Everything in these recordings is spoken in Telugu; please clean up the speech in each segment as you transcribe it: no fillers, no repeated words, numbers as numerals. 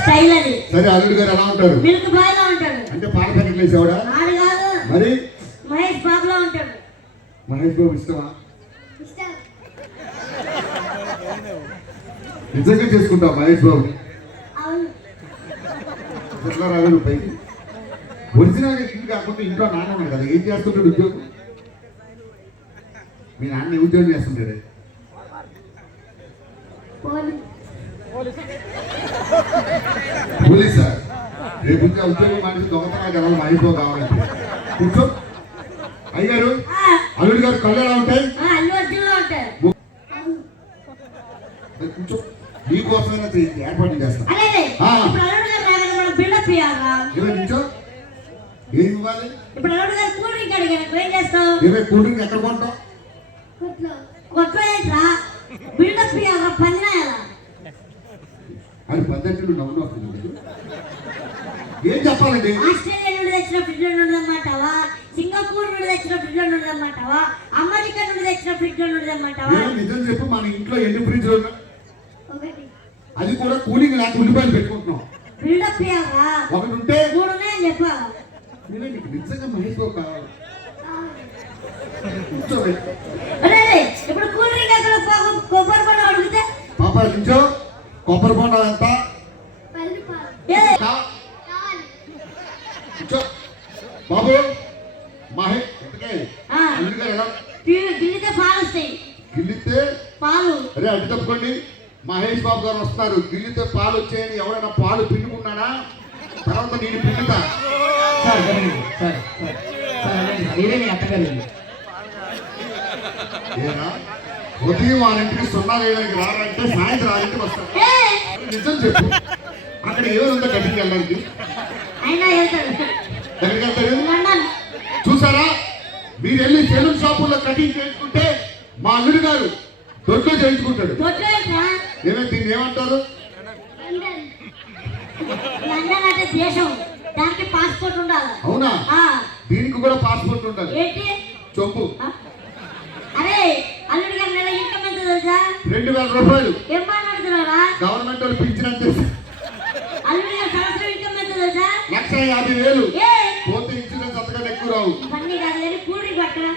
స్టైల్ అది. సరే అల్లుడు గారు ఎలా ఉంటారు? మిల్క్ బాయ్ లా ఉంటాడు. అంటే పాల ప్యాకెట్లు వేసేవాడా? ఆడు కాదు, మరి మహేష్ బాబు లా ఉంటాడు. మహేష్ బాబు ఇష్టమా? ఇష్టం. నిజంగా చేసుకుంటావు మహేష్ బాబు? అవును. ఎట్లా రాదు పైకి? ఒరిజినల్ గా ఇల్లు కాకుండా ఇంట్లో నాన్న ఉన్నాడు కదా, ఏం చేస్తుంటాడు ఉద్యోగం? మీ నాన్న ఏ ఉద్యోగం చేస్తుంటాడు? పోలీసా? రేపు ఇంకా ఉద్యోగం మనిషి దొంగతనాలు కదా మహేష్ బాబు కావాలంటే. కూర్చో. అయ్యారు అల్లుడు గారు కళ్ళు ఎలా ఉంటాయి? అల్లు అర్జున్ లా ఉంటాడు. కూర్చో. నీకోసమైనా ఏర్పాటు చేస్తాను. ఏం ఇవ్వాలి? ఇప్పుడు అల్లుడు గారు కూల్ డ్రింక్ అడిగాను, ఏం చేస్తావు? కూల్ డ్రింక్ ఎక్కడ కొంటావు? కొట్లో ఏంట్రా బిల్డప్ ఇవ్వాలి, పందినాయాల అది పద్ధతులు నవ్వు. ఏం చెప్పాలండి? ఆస్ట్రేలియా నుండి తెచ్చిన ఫ్రిడ్జ్ లో ఉండదమ్మంటావా, సింగపూర్ నుండి తెచ్చిన ఫ్రిడ్జ్ లో ఉండదమ్మంటావా, అమెరికా నుండి తెచ్చిన ఫ్రిడ్జ్ లో ఉండదమ్మంటావా? నిజం చెప్పు, మన ఇంట్లో ఎన్ని ఫ్రిడ్జ్లు ఉన్నాయి? అది కూడా కూలింగ్ లేక ఉల్లిపాయలు పెట్టుకుంటున్నాం. బిల్డప్ ఇవ్వాలా? ఒకటి ఉంటే 3 ఉన్నాయని చెప్పా. నిజంగా మహేష్ బాబు కావాలి. ఇప్పుడు కూల్ డ్రింక్ ఎక్కడ? కొబ్బరి బొండం అడిగితే పాప నుంచో కొబ్బరి బొండం ఎంత? బాబు మహేష్ గిల్లితే పాలు వస్తాయి. గిల్లితే పాలు? అరే అడ్డు తప్పుకోండి. మహేష్ బాబు గారు వస్తున్నారు. గిల్లితే పాలు వచ్చాయని ఎవరైనా పాలు పిండుకున్నాడా? తర్వాత నేను పిండుతా. ఉదయం వాళ్ళంటికి 0 వేయడానికి రావాలంటే సాయంత్రం 6 వస్తారు. నిజం చెప్పు, అక్కడ ఏదో కటింగ్ వెళ్ళడానికి ఎక్కడికి వెళ్తారు? చూసారా, మీరు వెళ్ళి సెలూన్ షాపుల్లో కటింగ్ చేయించుకుంటే మా అల్లుడు గారు దొడ్లో చేయించుకుంటాడు. దీన్ని ఏమంటారు? దానికి పాస్పోర్ట్ ఉండాలి. అవునా? దీనికి కూడా పాస్పోర్ట్ ఉండాలి. ఏంటి చెప్పు. అరే అల్లుడి గారు నెల ఇన్కమ్ ఎంత తెలుసా? 2000 రూపాయలు. ఏం మాట్లాడుతున్నారా? గవర్నమెంట్ వాళ్ళు పింఛన్ అంటే. అల్లుడి గారు సంవత్సరం ఇన్కమ్ ఎంత తెలుసా? 1,50,000. పోతే ఇన్సూరెన్స్ అంతగా ఎక్కువ రావు. ఇవన్నీ కాదు కానీ కూల్ డ్రింక్ పట్టరా.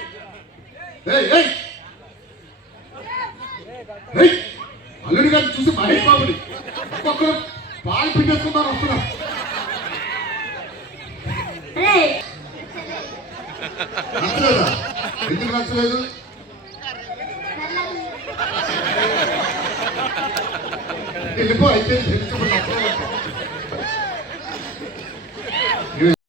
అల్లుడి గారు చూసి మహేష్ బాబుని ఒక్కొక్కరు పాలు పిండేసుకున్నారు వస్తున్నా. నచ్చలేదా? ఎందుకు నచ్చలేదు? వెళ్ళిపో అయితే.